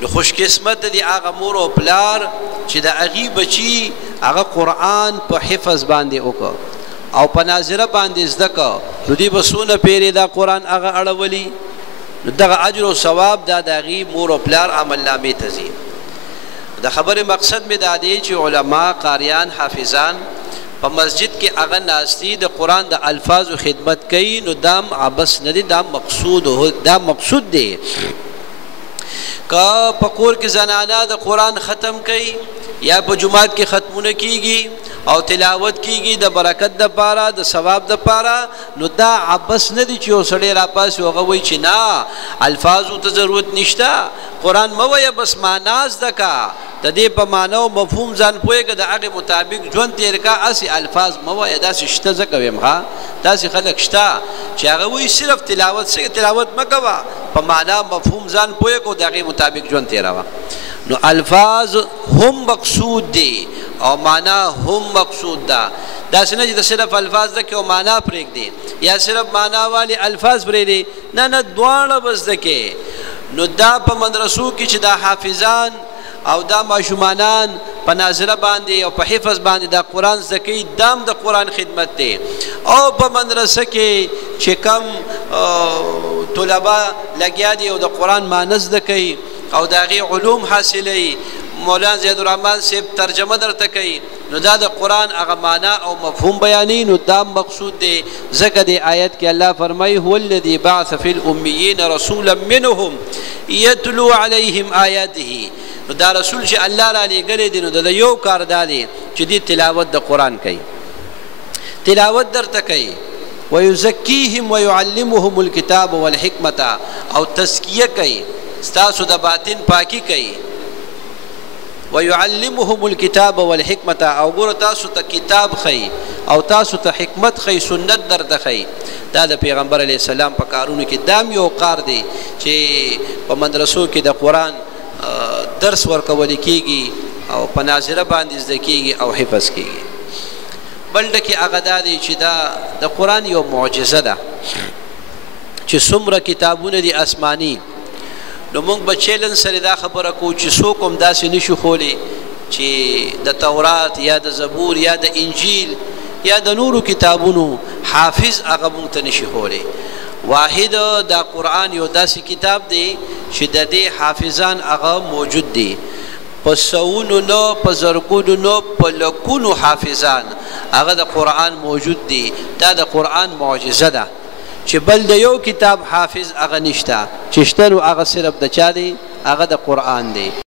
نو خوش قسمت دی هغه مور او پلار چې د هغې بچي هغه قرآن په حفظ باندې وکړه او په ناظره باندې زده کړه، نو دوی به څونه پیرې دا قرآن هغه اړولي، نو دغه اجر او ثواب دا د هغې مور او پلار عمل نامې ته ځي. د خبرې مقصد مې دا دی چې علما، قاریان، حافظان په مسجد کې هغه ناستي د قرآن د الفاظو خدمت کوي، نو دام عبس نه دی، دا مقصود دی. که په کور کې زنانه د قرآن ختم کوي یا په جماعت کې ختمونه کیږي او تلاوت کیږي د برکت د پاره، د ثواب د پاره، نو دا عبس نه دی چې یو سړی راپاسي هغه وایي چې نه الفاظو ته ضرورت نشته، قرآن مه وایه بس معنا زده که، د دې په معنا او مفهوم ځان پوهېږه، د هغې مطابق ژوند تېر که، هسې الفاظ مه وایه. داسې شته ځکه ویم ښه، داسې خلک شته چې هغه وایي صرف تلاوت څنګه تلاوت مه کوه، په معنا مفهوم ځان پوهې کړو، د هغې مطابق ژوند تېروه. نو الفاظ هم مقصود دی او معنا هم مقصود ده. داسې نه چې د صرف الفاظ زده کړې او معنا پرېږدي یا صرف معنا والي الفاظ پرېږدي، نه دواړه به زده کړې. نو دا په مدرسو کې چې دا حافظان او دا ماشومانان په ناظره باندې او په حفظ باندې دا قرآن زده کوي، دام د قرآن خدمت دی. او په مدرسه کې چې کم طلبه لګیا دي او د قرآن معنی زده کوي او د هغې علوم حاصلوي، مولانا زید الرحمن صاحب ترجمه درته کوي، نو دا د قرآن هغه معنا او مفهوم بیانوي، نو دا مقصود دی. ځکه د آیت کې الله فرمایي هو الذي بعث في الأميين رسولا منهم يتلو عليهم آياته، نو دا رسول چې الله را لېږلی دی، نو د یو کار دا دی چې دی تلاوت د قرآن کوي، تلاوت درته کوي. ويزكيهم ويعلمهم الكتاب والحکمة، او تزکیه کوي، ستاسو د باطن پاکی کوي. ويعلمهم الكتاب والحکمة، او ګوره تاسو ته کتاب خي او تاسو ته حکمت خي، سنت درته خي. دا د پیغمبر علیه السلام په کارونو کې دام یو کار دی چې په مدرسو کې د قرآن درس ورکول کېږي او په ناظره باندې زده کېږي او حفظ کېږي. بل ډکې هغه دا دی چې دا د قرآن یو معجزه ده چې څومره کتابونه دي آسماني، نو موږ به چیلنج سره دا خبره کوو چې څوک هم داسې نشي خولی چې د تورات یا د زبور یا د انجیل یا د نورو کتابونو حافظ هغه موږ ته نشي خولی. واحد دا قرآن یو داسې کتاب دی چې د دې حافظان هغه موجود دي، په سوونو نه، په زرګونو نه، په لکونو حافظان هغه د قرآن موجود دي. دا د قرآن معجزه ده چې بل د یو کتاب حافظ هغه نشته، چې شته نو هغه صرف د چا دی؟ هغه د قرآن دی.